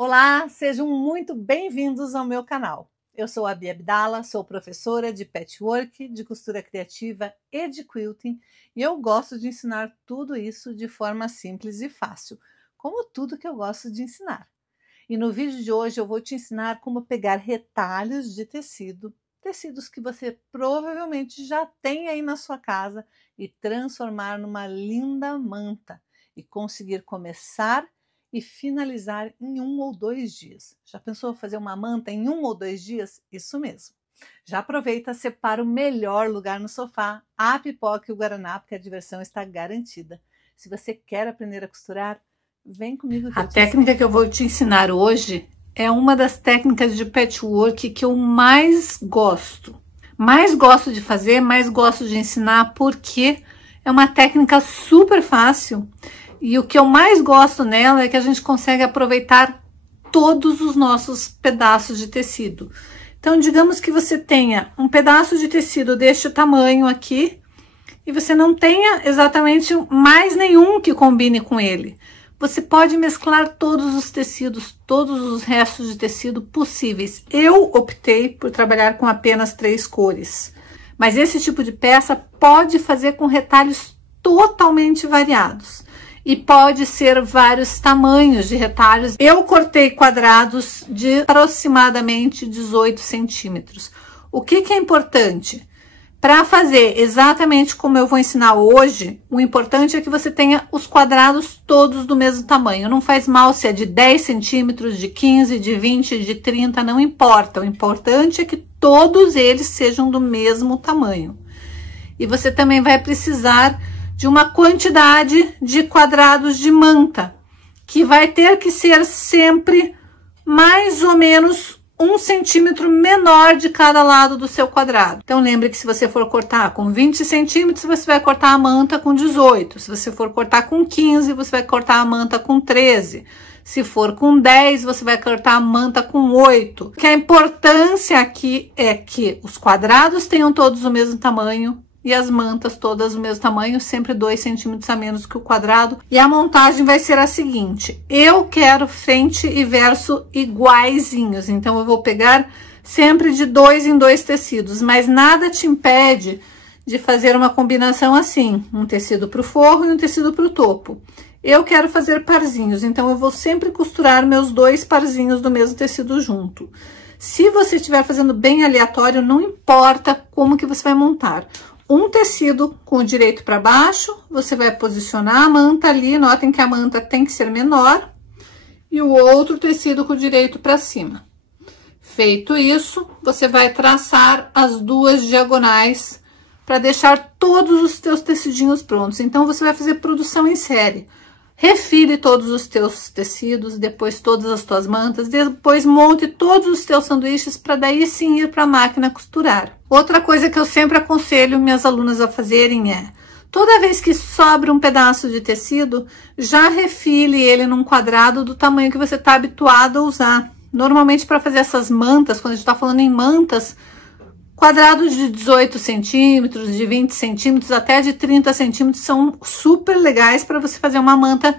Olá, sejam muito bem-vindos ao meu canal. Eu sou a Bia Abdala, sou professora de patchwork, de costura criativa e de quilting, e eu gosto de ensinar tudo isso de forma simples e fácil, como tudo que eu gosto de ensinar. E no vídeo de hoje eu vou te ensinar como pegar retalhos de tecido, tecidos que você provavelmente já tem aí na sua casa, e transformar numa linda manta e conseguir começar e finalizar em 1 ou 2 dias. Já pensou fazer uma manta em 1 ou 2 dias? Isso mesmo. Já aproveita, separa o melhor lugar no sofá, a pipoca e o guaraná, porque a diversão está garantida. Se você quer aprender a costurar, vem comigo que A técnica que eu vou te ensinar hoje é uma das técnicas de patchwork que eu mais gosto. Mais gosto de fazer, mais gosto de ensinar, porque é uma técnica super fácil. E o que eu mais gosto nela é que a gente consegue aproveitar todos os nossos pedaços de tecido. Então, digamos que você tenha um pedaço de tecido deste tamanho aqui, e você não tenha exatamente mais nenhum que combine com ele. Você pode mesclar todos os tecidos, todos os restos de tecido possíveis. Eu optei por trabalhar com apenas 3 cores. Mas esse tipo de peça pode fazer com retalhos totalmente variados. E pode ser vários tamanhos de retalhos. Eu cortei quadrados de aproximadamente 18 centímetros. O que é importante? Para fazer exatamente como eu vou ensinar hoje, o importante é que você tenha os quadrados todos do mesmo tamanho. Não faz mal se é de 10 centímetros, de 15, de 20, de 30, não importa. O importante é que todos eles sejam do mesmo tamanho. E você também vai precisar de uma quantidade de quadrados de manta, que vai ter que ser sempre mais ou menos 1 centímetro menor de cada lado do seu quadrado. Então, lembre que se você for cortar com 20 centímetros, você vai cortar a manta com 18. Se você for cortar com 15, você vai cortar a manta com 13. Se for com 10, você vai cortar a manta com 8. Que a importância aqui é que os quadrados tenham todos o mesmo tamanho e as mantas todas do mesmo tamanho, sempre 2 centímetros a menos que o quadrado. E a montagem vai ser a seguinte: eu quero frente e verso iguaizinhos, então eu vou pegar sempre de 2 em 2 tecidos, mas nada te impede de fazer uma combinação assim, um tecido para o forro e um tecido para o topo. Eu quero fazer parzinhos, então eu vou sempre costurar meus 2 parzinhos do mesmo tecido junto. Se você estiver fazendo bem aleatório, não importa como que você vai montar. Um tecido com o direito para baixo, você vai posicionar a manta ali, notem que a manta tem que ser menor, e o outro tecido com o direito para cima. Feito isso, você vai traçar as 2 diagonais para deixar todos os teus tecidinhos prontos. Então, você vai fazer produção em série. Refile todos os teus tecidos, depois todas as tuas mantas, depois monte todos os teus sanduíches para daí sim ir para a máquina costurar. Outra coisa que eu sempre aconselho minhas alunas a fazerem é, toda vez que sobra um pedaço de tecido, já refile ele num quadrado do tamanho que você está habituado a usar. Normalmente para fazer essas mantas, quando a gente está falando em mantas, quadrados de 18 centímetros, de 20 centímetros, até de 30 centímetros são super legais para você fazer uma manta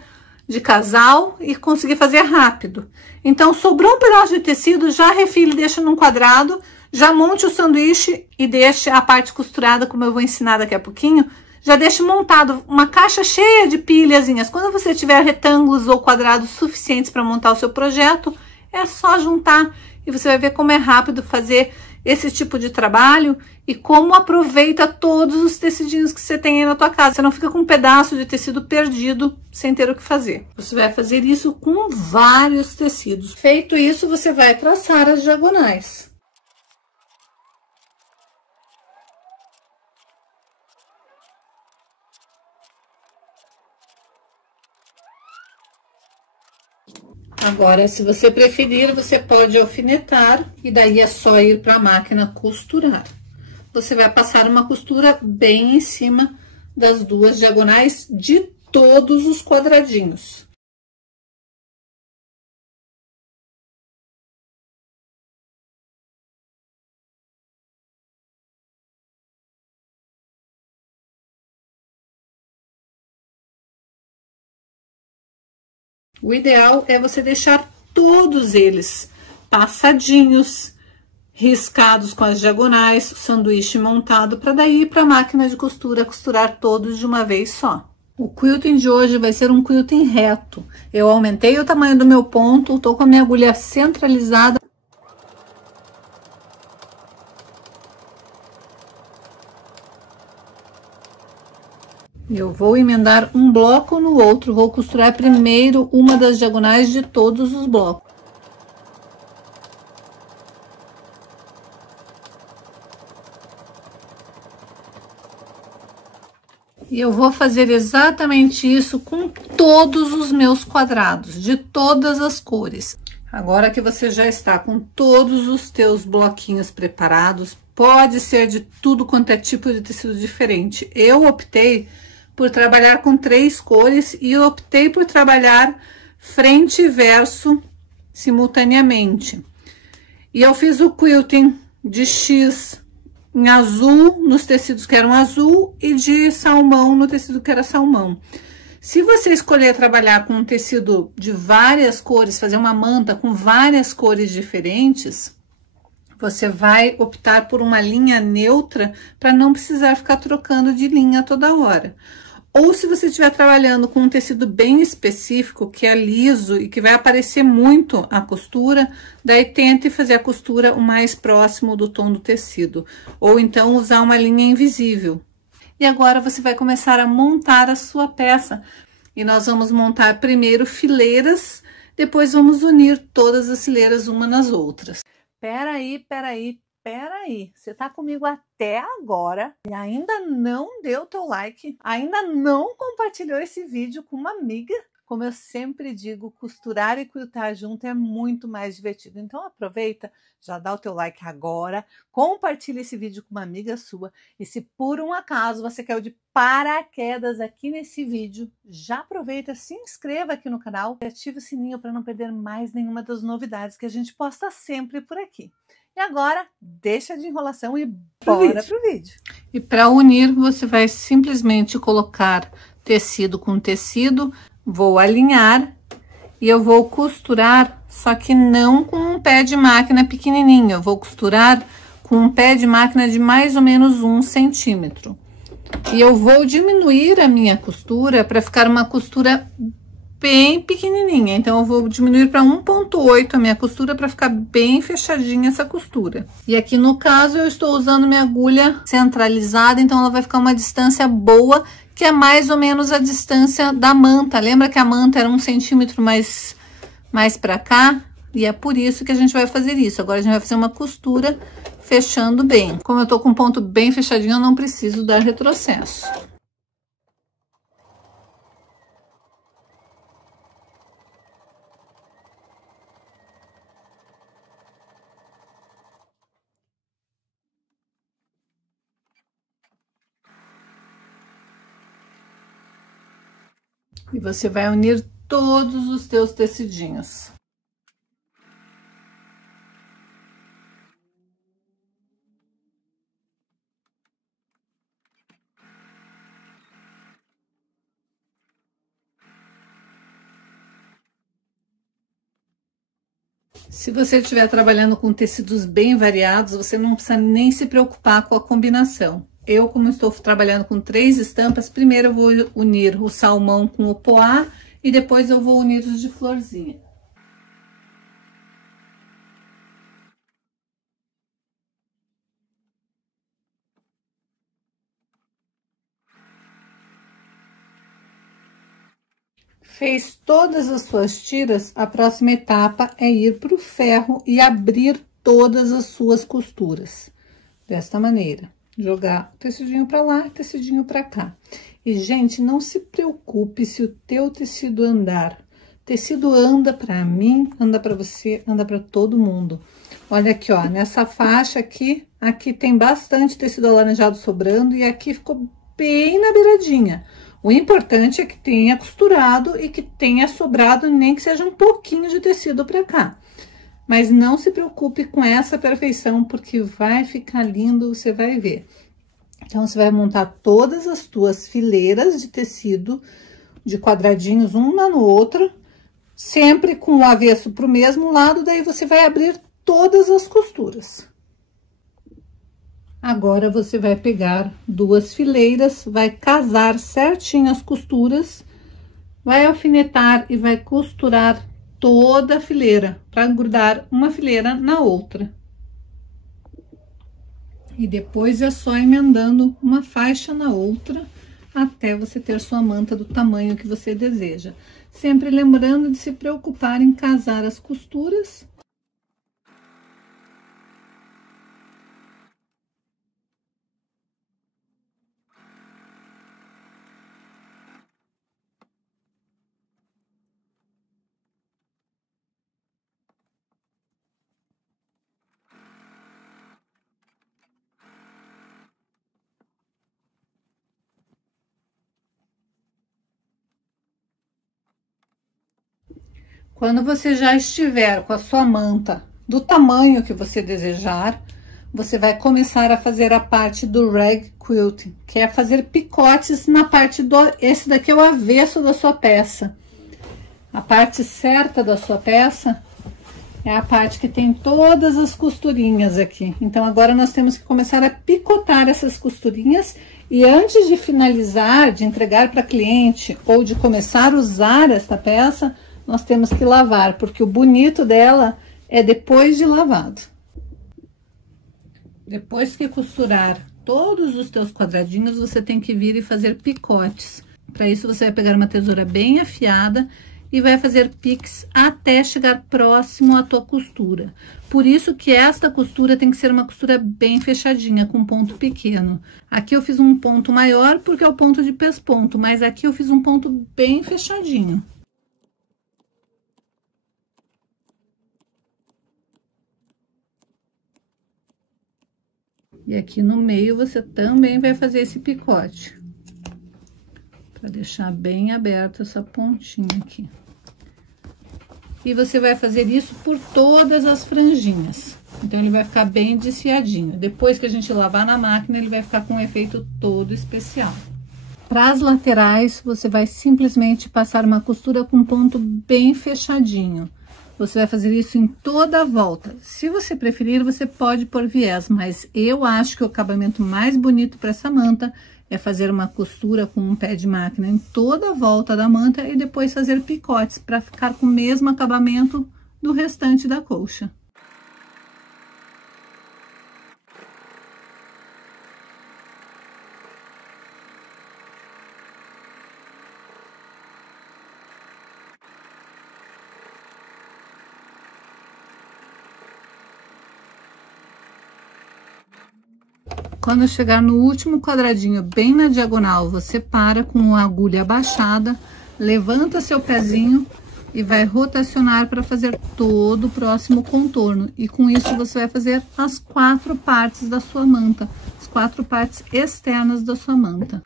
de casal e conseguir fazer rápido. Então, sobrou um pedaço de tecido, já refile, deixa num quadrado, já monte o sanduíche e deixe a parte costurada, como eu vou ensinar daqui a pouquinho, já deixe montado uma caixa cheia de pilhazinhas. Quando você tiver retângulos ou quadrados suficientes para montar o seu projeto, é só juntar e você vai ver como é rápido fazer esse tipo de trabalho e como aproveita todos os tecidinhos que você tem aí na tua casa. Você não fica com um pedaço de tecido perdido sem ter o que fazer. Você vai fazer isso com vários tecidos. Feito isso, você vai traçar as diagonais. Agora, se você preferir, você pode alfinetar e daí é só ir para a máquina costurar. Você vai passar uma costura bem em cima das 2 diagonais de todos os quadradinhos. O ideal é você deixar todos eles passadinhos, riscados com as diagonais, o sanduíche montado para daí ir para a máquina de costura costurar todos de uma vez só. O quilting de hoje vai ser um quilting reto. Eu aumentei o tamanho do meu ponto, estou com a minha agulha centralizada. Eu vou emendar um bloco no outro, vou costurar primeiro uma das diagonais de todos os blocos. E eu vou fazer exatamente isso com todos os meus quadrados, de todas as cores. Agora que você já está com todos os teus bloquinhos preparados, pode ser de tudo quanto é tipo de tecido diferente. Eu optei por trabalhar com 3 cores e optei por trabalhar frente e verso simultaneamente. E eu fiz o quilting de X em azul, nos tecidos que eram azul, e de salmão no tecido que era salmão. Se você escolher trabalhar com um tecido de várias cores, fazer uma manta com várias cores diferentes, você vai optar por uma linha neutra para não precisar ficar trocando de linha toda hora. Ou se você estiver trabalhando com um tecido bem específico, que é liso e que vai aparecer muito a costura, daí tente fazer a costura o mais próximo do tom do tecido. Ou então usar uma linha invisível. E agora você vai começar a montar a sua peça. E nós vamos montar primeiro fileiras, depois vamos unir todas as fileiras uma nas outras. Peraí. Você tá comigo até agora e ainda não deu teu like? Ainda não compartilhou esse vídeo com uma amiga? Como eu sempre digo, costurar e quiltar junto é muito mais divertido. Então aproveita, já dá o teu like agora, compartilha esse vídeo com uma amiga sua. E se por um acaso você caiu de paraquedas aqui nesse vídeo, já aproveita, se inscreva aqui no canal e ative o sininho para não perder mais nenhuma das novidades que a gente posta sempre por aqui. E agora, deixa de enrolação e bora pro vídeo. E para unir, você vai simplesmente colocar tecido com tecido, vou alinhar e eu vou costurar, só que não com um pé de máquina pequenininho, eu vou costurar com um pé de máquina de mais ou menos 1 centímetro. E eu vou diminuir a minha costura para ficar uma costura bem pequenininha, então eu vou diminuir para 1,8 a minha costura para ficar bem fechadinha essa costura. E aqui no caso eu estou usando minha agulha centralizada, então ela vai ficar uma distância boa, que é mais ou menos a distância da manta. Lembra que a manta era 1 centímetro mais para cá? E é por isso que a gente vai fazer isso. Agora a gente vai fazer uma costura fechando bem. Como eu tô com o ponto bem fechadinho, eu não preciso dar retrocesso. E você vai unir todos os teus tecidinhos. Se você estiver trabalhando com tecidos bem variados, você não precisa nem se preocupar com a combinação. Eu, como estou trabalhando com 3 estampas, primeiro eu vou unir o salmão com o poá e depois eu vou unir os de florzinha. Fez todas as suas tiras, a próxima etapa é ir para o ferro e abrir todas as suas costuras. Desta maneira. Jogar tecidinho para lá, tecidinho para cá. E, gente, não se preocupe se o teu tecido andar. O tecido anda para mim, anda para você, anda para todo mundo. Olha aqui, ó, nessa faixa aqui tem bastante tecido alaranjado sobrando e aqui ficou bem na beiradinha. O importante é que tenha costurado e que tenha sobrado, nem que seja um pouquinho de tecido para cá. Mas não se preocupe com essa perfeição, porque vai ficar lindo, você vai ver. Então, você vai montar todas as tuas fileiras de tecido, de quadradinhos, uma no outro, sempre com o avesso para o mesmo lado, daí você vai abrir todas as costuras. Agora, você vai pegar 2 fileiras, vai casar certinho as costuras, vai alfinetar e vai costurar toda a fileira, para grudar uma fileira na outra. E depois é só emendando uma faixa na outra, até você ter sua manta do tamanho que você deseja. Sempre lembrando de se preocupar em casar as costuras. Quando você já estiver com a sua manta do tamanho que você desejar, você vai começar a fazer a parte do rag quilting, que é fazer picotes na parte esse daqui é o avesso da sua peça. A parte certa da sua peça é a parte que tem todas as costurinhas aqui. Então, agora nós temos que começar a picotar essas costurinhas. E antes de finalizar, de entregar para cliente ou de começar a usar esta peça, nós temos que lavar, porque o bonito dela é depois de lavado. Depois que costurar todos os teus quadradinhos, você tem que vir e fazer picotes. Para isso, você vai pegar uma tesoura bem afiada e vai fazer piques até chegar próximo à tua costura. Por isso que esta costura tem que ser uma costura bem fechadinha, com ponto pequeno. Aqui eu fiz um ponto maior porque é o ponto de pesponto, mas aqui eu fiz um ponto bem fechadinho. E aqui no meio você também vai fazer esse picote, para deixar bem aberta essa pontinha aqui. E você vai fazer isso por todas as franjinhas. Então, ele vai ficar bem desfiadinho. Depois que a gente lavar na máquina, ele vai ficar com um efeito todo especial. Para as laterais, você vai simplesmente passar uma costura com ponto bem fechadinho. Você vai fazer isso em toda a volta. Se você preferir, você pode pôr viés, mas eu acho que o acabamento mais bonito para essa manta é fazer uma costura com um pé de máquina em toda a volta da manta e depois fazer picotes para ficar com o mesmo acabamento do restante da colcha. Quando chegar no último quadradinho, bem na diagonal, você para com a agulha abaixada, levanta seu pezinho e vai rotacionar para fazer todo o próximo contorno. E com isso você vai fazer as 4 partes da sua manta, as 4 partes externas da sua manta.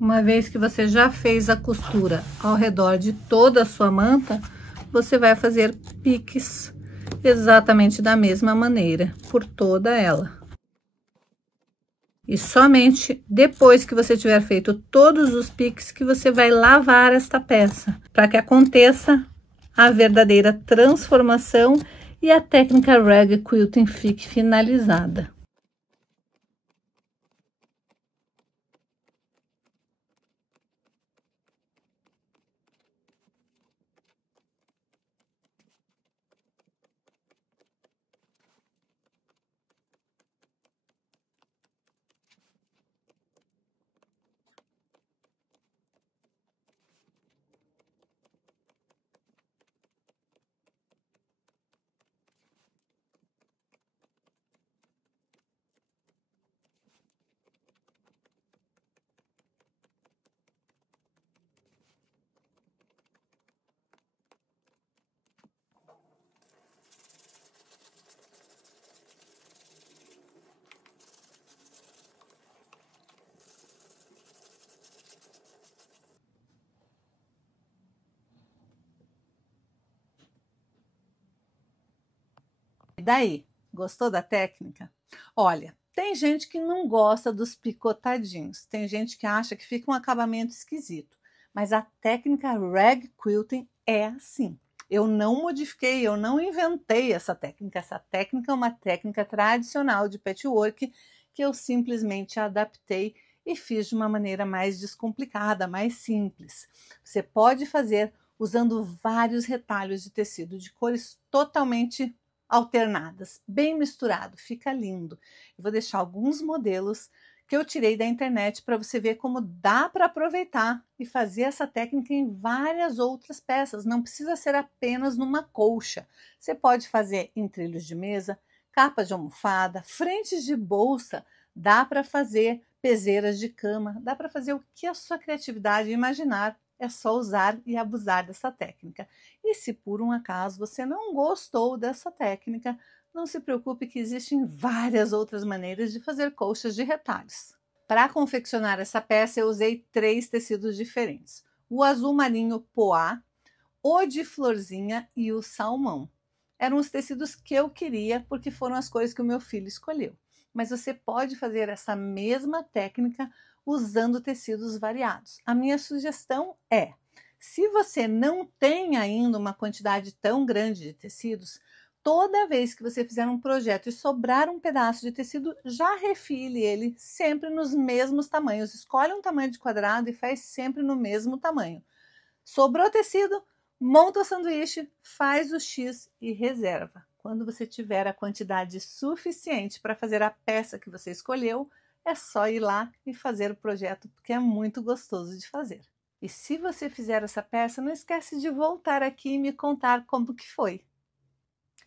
Uma vez que você já fez a costura ao redor de toda a sua manta, você vai fazer piques exatamente da mesma maneira, por toda ela. E somente depois que você tiver feito todos os piques que você vai lavar esta peça, para que aconteça a verdadeira transformação e a técnica rag quilting fique finalizada. E daí, gostou da técnica? Olha, tem gente que não gosta dos picotadinhos, tem gente que acha que fica um acabamento esquisito, mas a técnica rag quilting é assim. Eu não modifiquei, eu não inventei essa técnica. Essa técnica é uma técnica tradicional de patchwork que eu simplesmente adaptei e fiz de uma maneira mais descomplicada, mais simples. Você pode fazer usando vários retalhos de tecido de cores totalmente alternadas, bem misturado, fica lindo. Eu vou deixar alguns modelos que eu tirei da internet para você ver como dá para aproveitar e fazer essa técnica em várias outras peças. Não precisa ser apenas numa colcha. Você pode fazer em trilhos de mesa, capas de almofada, frentes de bolsa, dá para fazer peseiras de cama, dá para fazer o que a sua criatividade imaginar. É só usar e abusar dessa técnica. E se por um acaso você não gostou dessa técnica, não se preocupe que existem várias outras maneiras de fazer colchas de retalhos. Para confeccionar essa peça eu usei 3 tecidos diferentes. O azul marinho poá, o de florzinha e o salmão. Eram os tecidos que eu queria porque foram as cores que o meu filho escolheu. Mas você pode fazer essa mesma técnica usando tecidos variados. A minha sugestão é, se você não tem ainda uma quantidade tão grande de tecidos, toda vez que você fizer um projeto e sobrar um pedaço de tecido, já refile ele sempre nos mesmos tamanhos. Escolhe um tamanho de quadrado e faz sempre no mesmo tamanho. Sobrou tecido, monta o sanduíche, faz o X e reserva. Quando você tiver a quantidade suficiente para fazer a peça que você escolheu, é só ir lá e fazer o projeto, porque é muito gostoso de fazer. E se você fizer essa peça, não esquece de voltar aqui e me contar como que foi.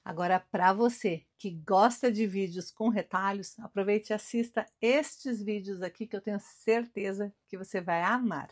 Agora, para você que gosta de vídeos com retalhos, aproveite e assista estes vídeos aqui que eu tenho certeza que você vai amar.